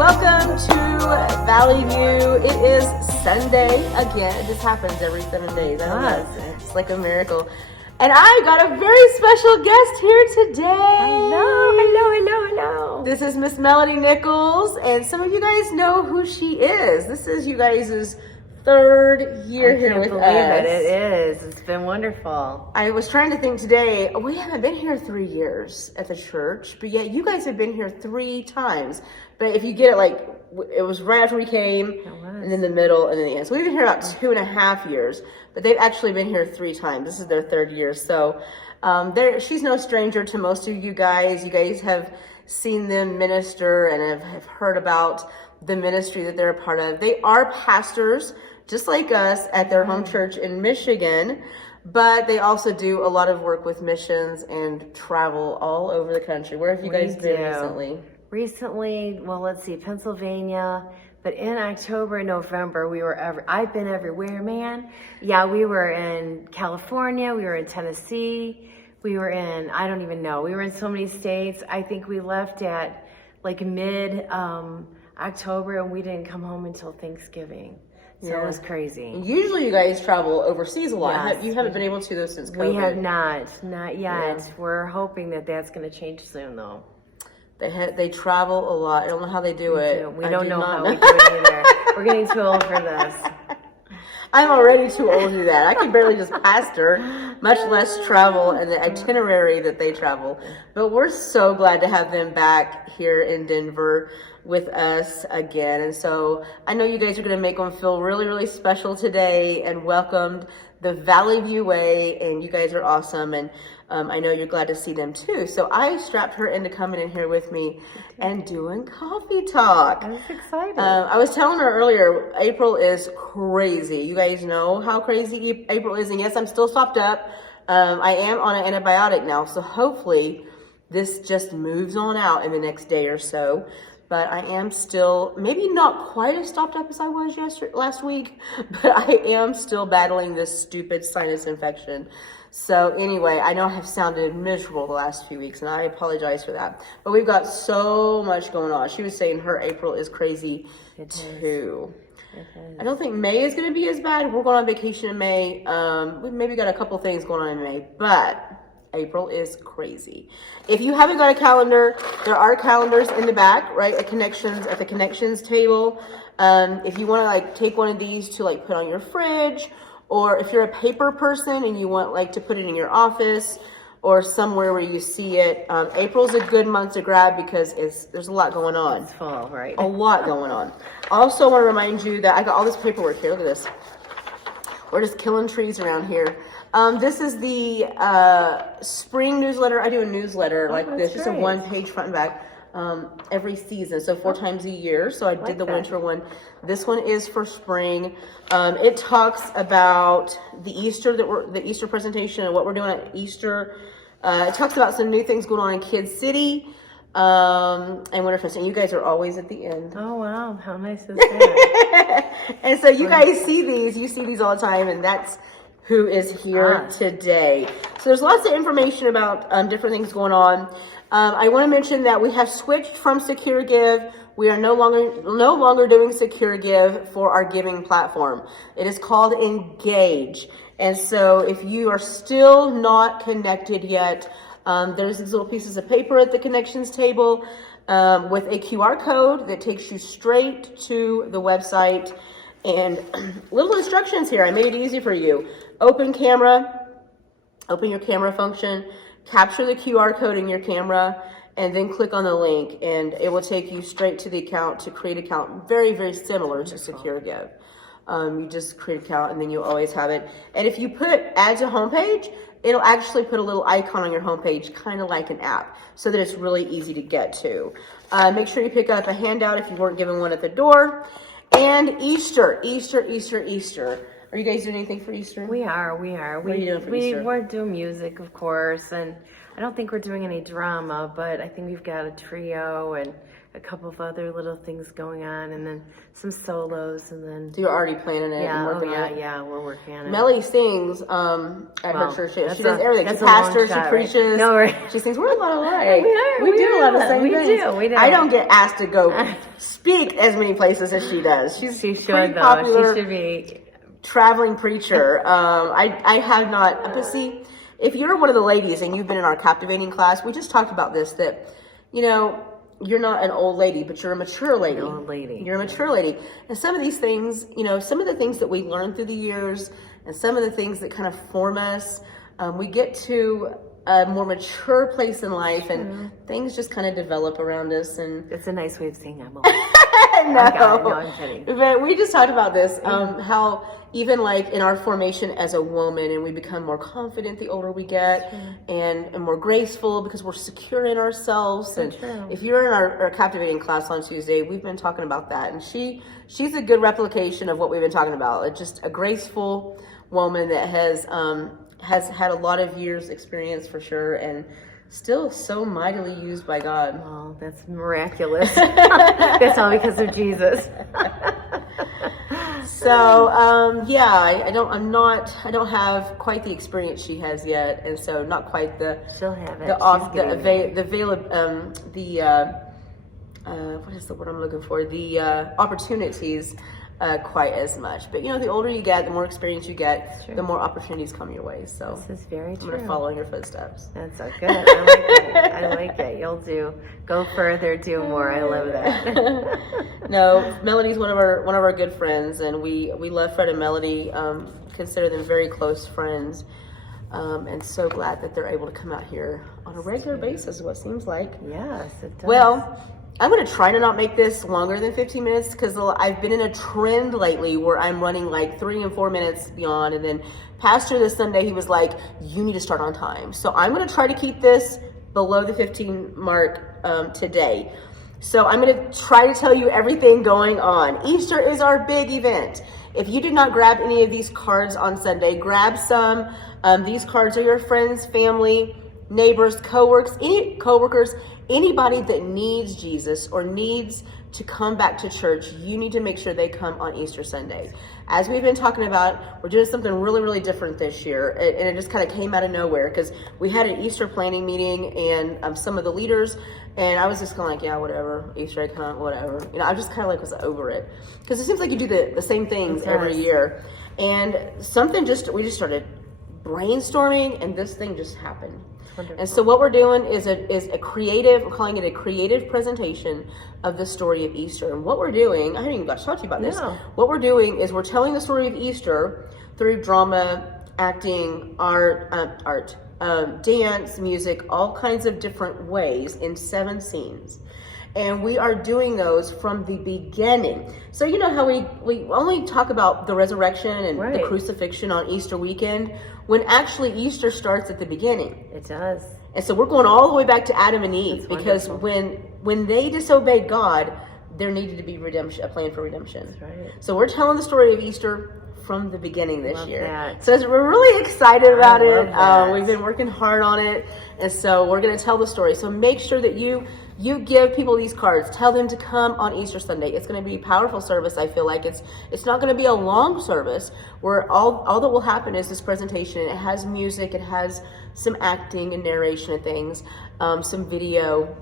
Welcome to Valley View. It is Sunday again. It just happens every 7 days. I don't know. It's like a miracle. And I got a very special guest here today. Hello. This is Miss Melody Nichols, and some of you guys know who she is. This is you guys' third year here with us. It is. It's been wonderful. I was trying to think today, we haven't been here 3 years at the church, but yet you guys have been here 3 times. But if you get it, like, it was right after we came, and then the middle, and then the end. So we've been here about 2.5 years, but they've actually been here 3 times. This is their 3rd year. So she's no stranger to most of you guys. You guys have seen them minister and have heard about the ministry that they're a part of. They are pastors, just like us, at their home church in Michigan, but they also do a lot of work with missions and travel all over the country. Where have you guys been recently? Recently, well, let's see, Pennsylvania, but in October and November, I've been everywhere, man. Yeah, we were in California, we were in Tennessee, we were in, I don't even know, we were in so many states. I think we left at like mid-October and we didn't come home until Thanksgiving. So it was crazy. Usually you guys travel overseas a lot. Yes. You haven't been able to though since COVID. We have not yet. Yeah. We're hoping that that's going to change soon though. They travel a lot. I don't know how they do it. We don't know how we do it either. We're getting too old for this. I'm already too old to do that. I can barely just pastor, much less travel and the itinerary that they travel. But we're so glad to have them back here in Denver with us again. And so I know you guys are going to make them feel really, really special today and welcomed the Valley View Way. And you guys are awesome. And I know you're glad to see them too. So I strapped her into coming in here with me and doing coffee talk. I'm excited. I was telling her earlier, April is crazy. You guys know how crazy April is. And yes, I'm still stopped up. I am on an antibiotic now. So hopefully this just moves on out in the next day or so. But I am still, maybe not quite as stopped up as I was last week, but I am still battling this stupid sinus infection. So anyway, I know I have sounded miserable the last few weeks, and I apologize for that. But we've got so much going on. She was saying her April is crazy too. I don't think May is going to be as bad. We're going on vacation in May. We maybe got a couple things going on in May, but April is crazy. If you haven't got a calendar, there are calendars in the back, right? At the connections table. If you want to like take one of these to like put on your fridge, or if you're a paper person and you want like to put it in your office or somewhere where you see it, April's a good month to grab because there's a lot going on. It's fall, right? A lot going on. Also want to remind you that I got all this paperwork here. Look at this. We're just killing trees around here. This is the spring newsletter. I do a newsletter like this, just a 1-page front and back every season, so 4 times a year. So I did the winter one. This one is for spring. It talks about the Easter presentation and what we're doing at Easter. It talks about some new things going on in Kid City and Winterfest. And you guys are always at the end. Oh wow, how nice is that? And so you guys see these all the time, and that's who is here today. So there's lots of information about different things going on. I want to mention that we have switched from Secure Give. We are no longer doing Secure Give for our giving platform. It is called Engage. And so if you are still not connected yet, there's these little pieces of paper at the connections table with a QR code that takes you straight to the website. And little instructions here. I made it easy for you. Open your camera function. capture the QR code in your camera, and then click on the link, and it will take you straight to the account to create an account. Very, very similar to SecureGive. You just create an account, and then you'll always have it. And if you put add to homepage, it'll actually put a little icon on your homepage, kind of like an app, so that it's really easy to get to. Make sure you pick up a handout if you weren't given one at the door. And Easter. Are you guys doing anything for Easter? We are. What are you doing for Easter? We're doing music, of course, and I don't think we're doing any drama, but I think we've got a trio and a couple of other little things going on, and then some solos, and then So you're already planning it and working on it? Yeah, we're working on it. Melly sings at her church. She does everything. She that's a long pastors, she shot, right? preaches, No, right. she sings. We're a lot alike. We do a lot of are. same We things. do. I don't get asked to go speak as many places as she does. She She's should, pretty though. popular She should be. traveling preacher. I have not, but see, if you're one of the ladies and you've been in our captivating class, we just talked about this, that, you know, you're not an old lady, but you're a mature lady. An old lady. You're a mature lady. And some of these things, you know, some of the things that we learn through the years and some of the things that kind of form us, we get to a more mature place in life and things just kind of develop around us. And It's a nice way of saying I'm old. no, I'm kidding. But we just talked about this, how even like in our formation as a woman, and we become more confident the older we get, and more graceful because we're secure in ourselves. And true. if you're in our captivating class on Tuesday, we've been talking about that, and she's a good replication of what we've been talking about. It's just a graceful woman that has had a lot of years experience for sure, and still so mightily used by God. Oh, that's miraculous. That's all because of Jesus. So, I don't have quite the experience she has yet, and so not quite She'll have it. what is the word I'm looking for? The opportunities quite as much. But you know, the older you get, the more experience you get, the more opportunities come your way. So This is very I'm true. going to follow in your footsteps. That's so good. I like it. I like it. You'll go further, do more. I love that. No, Melody's one of our good friends, and we love Fred and Melody. Consider them very close friends, and so glad that they're able to come out here on a regular basis. What seems like. Yes, it does. Well, I'm going to try to not make this longer than 15 minutes because I've been in a trend lately where I'm running like 3 and 4 minutes beyond. And then Pastor this Sunday, he was like, you need to start on time. So I'm going to try to keep this below the 15 mark today. So I'm going to try to tell you everything going on. Easter is our big event. If you did not grab any of these cards on Sunday, grab some. These cards are your friends, family, neighbors, coworkers, anybody that needs Jesus or needs to come back to church. You need to make sure they come on Easter Sunday. As we've been talking about, we're doing something really, really different this year, and it just kind of came out of nowhere because we had an Easter planning meeting and some of the leaders, and I was just kind of like, yeah, whatever, Easter egg hunt, whatever. You know, I just kind of like was over it because it seems like you do the same things every year, and we just started brainstorming, and this thing just happened. Wonderful. And so what we're doing is a creative, we're calling it a creative presentation of the story of Easter. And what we're doing, I haven't even got to talk to you about this. No. What we're doing is we're telling the story of Easter through drama, acting, art, dance, music, all kinds of different ways in 7 scenes. And we are doing those from the beginning. So you know how we only talk about the resurrection and the crucifixion on Easter weekend, when actually Easter starts at the beginning. It does. And so we're going all the way back to Adam and Eve. That's because wonderful. when they disobeyed God, there needed to be redemption, a plan for redemption. That's right. So we're telling the story of Easter from the beginning this Love year. that. So we're really excited about love it. that. We've been working hard on it, and so we're going to tell the story. So make sure that you give people these cards. Tell them to come on Easter Sunday. It's going to be a powerful service. I feel like it's not going to be a long service where all that will happen is this presentation. It has music, it has some acting and narration and things, some video.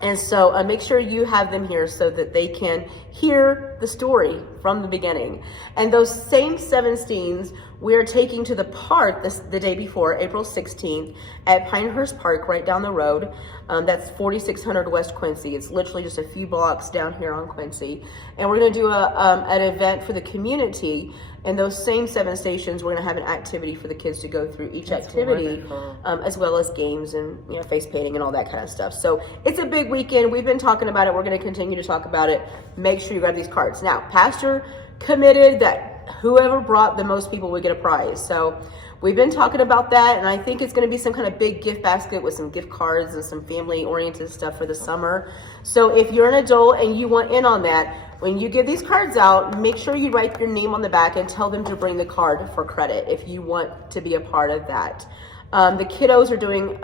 And so make sure you have them here so that they can hear the story from the beginning. And those same 7 scenes we are taking to the park the day before, April 16th, at Pinehurst Park, right down the road. That's 4600 West Quincy. It's literally just a few blocks down here on Quincy. And we're going to do an event for the community. And those same 7 stations, we're going to have an activity for the kids to go through each activity, as well as games and face painting and all that kind of stuff. So it's a big weekend. We've been talking about it. We're going to continue to talk about it. Make sure you grab these cards. Now, Pastor committed that whoever brought the most people would get a prize. So we've been talking about that, and I think it's going to be some kind of big gift basket with some gift cards and some family-oriented stuff for the summer. So if you're an adult and you want in on that, when you give these cards out, make sure you write your name on the back and tell them to bring the card for credit if you want to be a part of that. The kiddos are doing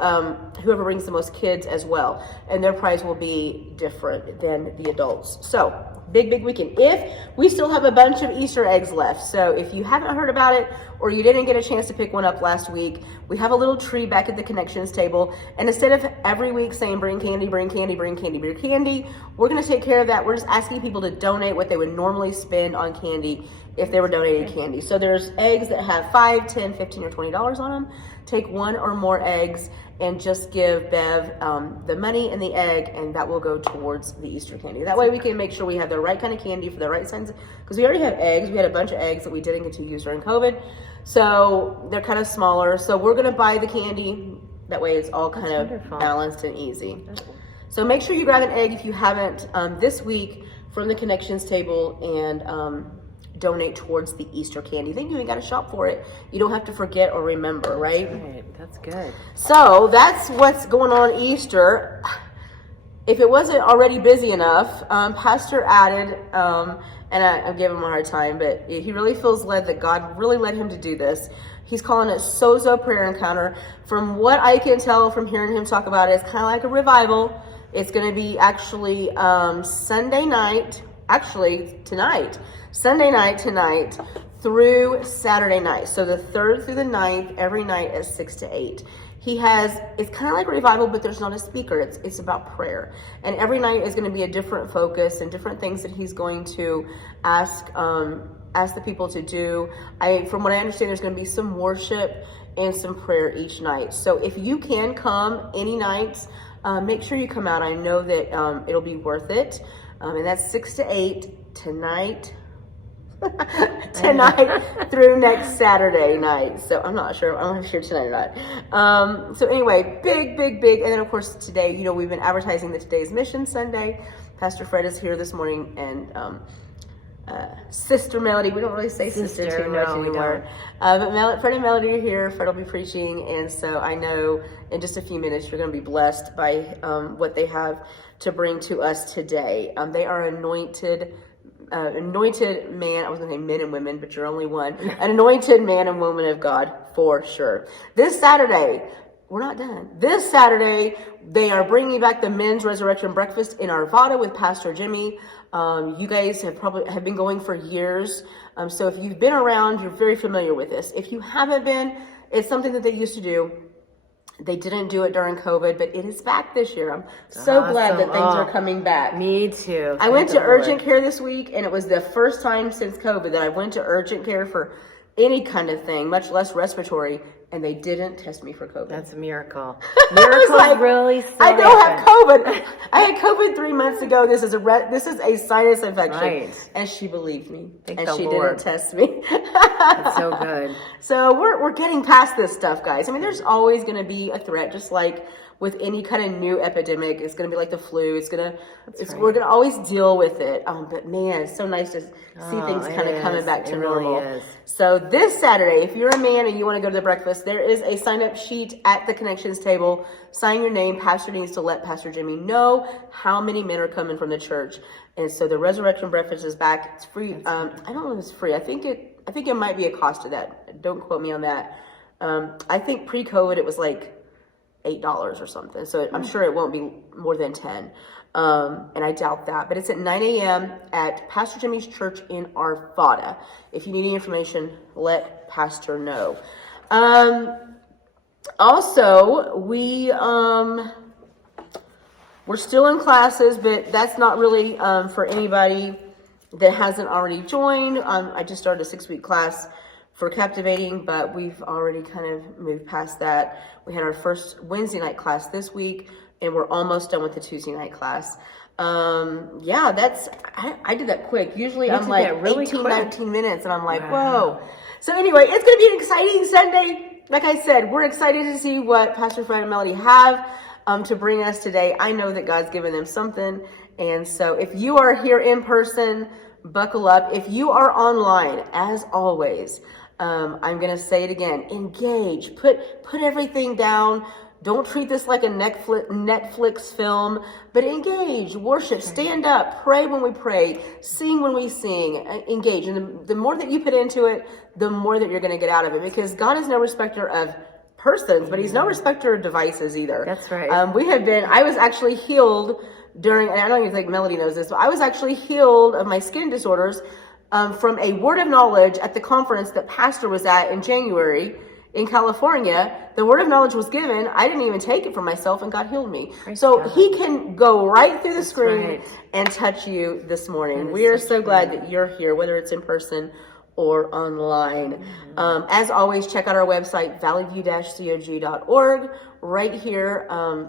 whoever brings the most kids as well, and their prize will be different than the adults. So big weekend. If we still have a bunch of Easter eggs left, so if you haven't heard about it or you didn't get a chance to pick one up last week, we have a little tree back at the connections table, and instead of every week saying bring candy, bring candy, bring candy, bring candy, we're going to take care of that. We're just asking people to donate what they would normally spend on candy if they were donating candy. So there's eggs that have $5, $10, $15, or $20 on them. Take 1 or more eggs and just give Bev the money and the egg, and that will go towards the Easter candy. That way we can make sure we have the right kind of candy for the right sizes, because we already have eggs. We had a bunch of eggs that we didn't get to use during COVID, so they're kind of smaller. So we're gonna buy the candy. That way it's all kind of balanced and easy. So make sure you grab an egg if you haven't this week from the connections table, and donate towards the Easter candy. Then you ain't got to shop for it. You don't have to forget or remember, right? Right, that's good. So that's what's going on Easter. If it wasn't already busy enough, Pastor added, and I give him a hard time, but he really feels led that God really led him to do this. He's calling it Sozo Prayer Encounter. From what I can tell from hearing him talk about it, it's kind of like a revival. It's going to be actually Sunday night, Sunday night tonight through Saturday night. So the 3rd through the 9th, every night at 6 to 8. It's kind of like a revival, but there's not a speaker. It's about prayer. And every night is going to be a different focus and different things that he's going to ask the people to do. From what I understand, there's going to be some worship and some prayer each night. So if you can come any nights, make sure you come out. I know that it'll be worth it. And that's 6 to 8 tonight through next Saturday night. So I'm not sure tonight or not. So anyway, big. And then of course today, we've been advertising that today's Mission Sunday. Pastor Fred is here this morning, and Sister Melody, we don't really say sister too much anymore. But Fred and Melody are here. Fred will be preaching, and so I know in just a few minutes you're going to be blessed by what they have to bring to us today. They are anointed man. I was going to say men and women, but you're only one. An anointed man and woman of God for sure. This Saturday, we're not done. This Saturday, they are bringing back the men's resurrection breakfast in Arvada with Pastor Jimmy. You guys have been going for years. So if you've been around, you're very familiar with this. If you haven't been, it's something that they used to do. They didn't do it during COVID, but it is back this year. I'm so glad that things are coming back. Me too. I went to urgent care this week, and it was the first time since COVID that I went to urgent care for any kind of thing, much less respiratory, and they didn't test me for COVID. That's a miracle. Miracles really still I don't happen. have COVID. I had COVID 3 months ago. This is a sinus infection. Right. And she believed me. Thank and the she Lord. didn't test me. That's so good. So we're getting past this stuff, guys. I mean, there's always going to be a threat, just like with any kind of new epidemic. It's going to be like the flu. We're going to always deal with it. But man, it's so nice to see things kind of coming back to normal. Really is. So this Saturday, if you're a man and you want to go to the breakfast, there is a sign-up sheet at the connections table. Sign your name. Pastor needs to let Pastor Jimmy know how many men are coming from the church. And so the resurrection breakfast is back. It's free. I don't know if it's free. I think it might be a cost to that. Don't quote me on that. I think pre-COVID it was like $8 or something. So I'm sure it won't be more than 10. And I doubt that, but it's at 9 a.m. at Pastor Jimmy's church in Arvada. If you need any information, let Pastor know. Also, we're still in classes, but that's not really for anybody that hasn't already joined. I just started a 6-week class for Captivating, but we've already kind of moved past that. We had our first Wednesday night class this week, and we're almost done with the Tuesday night class. Yeah, I did that quick. Usually I'm did like that really 18, quick. 19 minutes, and I'm like, Wow. whoa. So anyway, it's going to be an exciting Sunday. Like I said, we're excited to see what Pastor Fred and Melody have to bring us today. I know that God's given them something. And so if you are here in person, buckle up. If you are online, as always, I'm going to say it again, engage, put everything down. Don't treat this like a Netflix film, but engage, worship, stand up, pray when we pray, sing when we sing, engage. And the more that you put into it, the more that you're going to get out of it, because God is no respecter of persons, but he's no respecter of devices either. That's right. I was actually healed during, and I don't even think Melody knows this, but I was actually healed of my skin disorders from a word of knowledge at the conference that Pastor was at in January in California. The word of knowledge was given. I didn't even take it for myself, and God healed me. So God. he can go right through the screen right. and touch you this morning. That is We are so so true. glad that you're here, whether it's in person or online. As always, check out our website, valleyview-cog.org. Right here,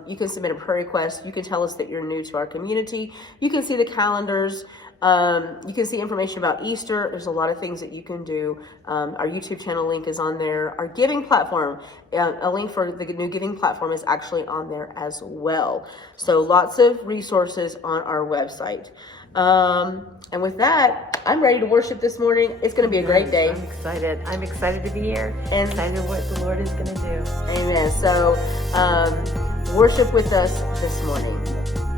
you can submit a prayer request. You can tell us that you're new to our community. You can see the calendars. You can see information about Easter. There's a lot of things that you can do. Our YouTube channel link is on there. Our giving platform, a link for the new giving platform is actually on there as well. So lots of resources on our website. And with that, I'm ready to worship this morning. It's going to be a great day. I'm excited. I'm excited to be here. And- Excited what the Lord is going to do. Amen. So worship with us this morning.